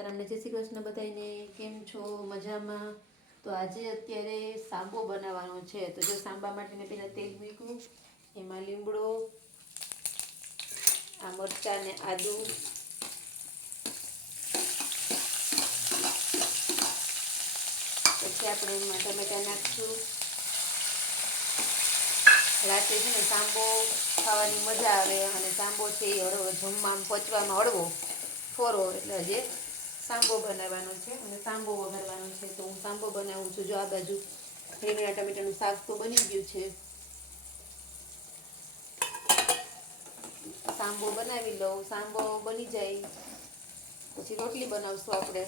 સીતારામને જય શ્રી કૃષ્ણ બધાને. કેમ છો? મજામાં? તો આજે અત્યારે સાંબો બનાવવાનો છે. તો જો સાંબા માટે મેં પહેલાં તેલ મૂક્યું, એમાં લીમડો, આ મરચાં ને આદુ, પછી આપણે એમાં ટમેટા નાખીશું. રાત્રે છે ને સાંબો ખાવાની મજા આવે, અને સાંબો છે એ જમવામાં પચવામાં હળવો ફોરો, એટલે હજે સાંબો બનાવવાનો છે અને સાંબો વઘારવાનો છે. તો હું સાંબો બનાવું છું. જો આ બાજુ રીંગણા ટમેટાનું શાક તો બની ગયું છે. સાંબો બનાવી લઉં. સાંબો બની જાય પછી રોટલી બનાવશું આપણે.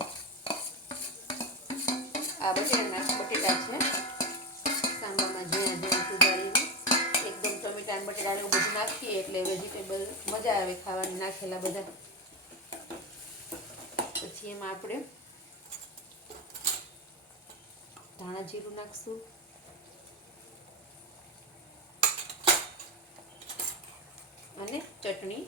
આ બટેટા છે સાંબામાં, જ્યાં સુધારીને એકદમ ટમેટા અને બટેટા એવું બધું નાખીએ એટલે વેજીટેબલ મજા આવે ખાવાની, નાખેલા બધા. પછી એમાં આપણે ધાણા જીરું નાખશું, અને ચટણી,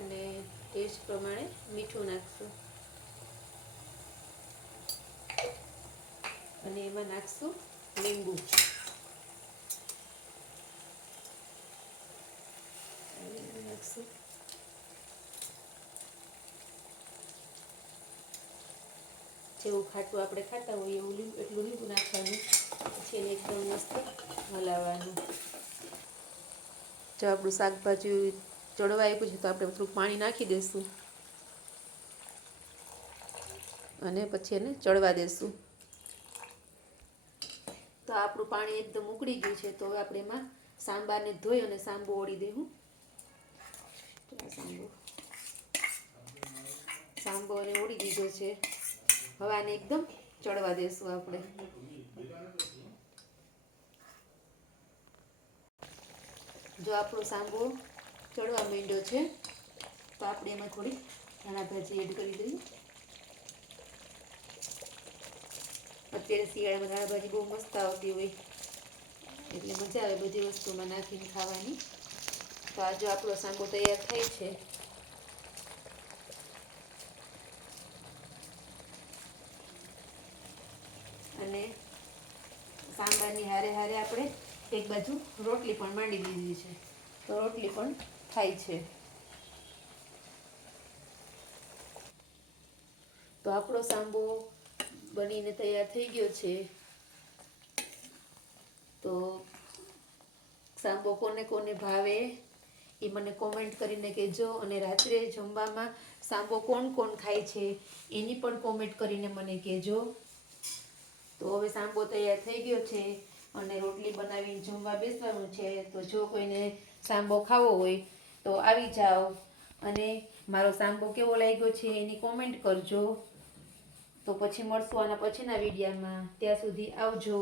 અને ટેસ્ટ પ્રમાણે મીઠું નાખશું, અને એમાં નાખશું લીંબુ. નાખશું જેવું ખાટું આપણે ખાતા હોઈએ એવું એટલું લીંબુ નાખવાનું. પછી એને એકદમ મસ્ત હલાવવાનું. જો આપણું શાકભાજી ચડવા આપ્યું છે તો આપણે થોડુંક પાણી નાખી દઈશું, અને પછી એને ચડવા દઈશું. તો આપણું પાણી એકદમ ઉકળી ગયું છે. તો હવે આપણે એમાં સાંબારને ધોઈ અને સાંબો ઓળી દેવું. સાંબો અને ઓળી દીધો છે. હવે આને એકદમ ચડવા દેશું આપણે. જો આપણો સાંબો ચડવા માંડ્યો છે તો આપણે એમાં થોડી ધાણા ભાજી એડ કરી દઈએ. અત્યારે શિયાળામાં ધાણા ભાજી બહુ મસ્ત આવતી હોય, એટલે મજા આવે બધી વસ્તુમાં નાખીને ખાવાની. તો આ જો આપણો સાંબો તૈયાર થાય છે. અને સાંબારની હારે હારે આપણે એક બાજુ રોટલી પણ માંડી દીધી છે, તો રોટલી પણ થાય છે. તો આપણો સાંબો બનીને તૈયાર થઈ ગયો છે. તો સાંબો કોને કોને ભાવે એ મને કોમેન્ટ કરીને કહેજો. અને રાત્રે જમવામાં સાંબો કોણ કોણ ખાય છે એની પણ કોમેન્ટ કરીને મને કહેજો. તો હવે સાંબો તૈયાર થઈ ગયો છે અને રોટલી બનાવીને જમવા બેસવાનું છે. તો જો કોઈને સાંબો ખાવો હોય તો આવી જાઓ, અને મારો સાંબો કેવો લાગ્યો છે એની કોમેન્ટ કરજો. તો પછી મળશું આના પછીના વિડીયોમાં. ત્યાં સુધી આવજો.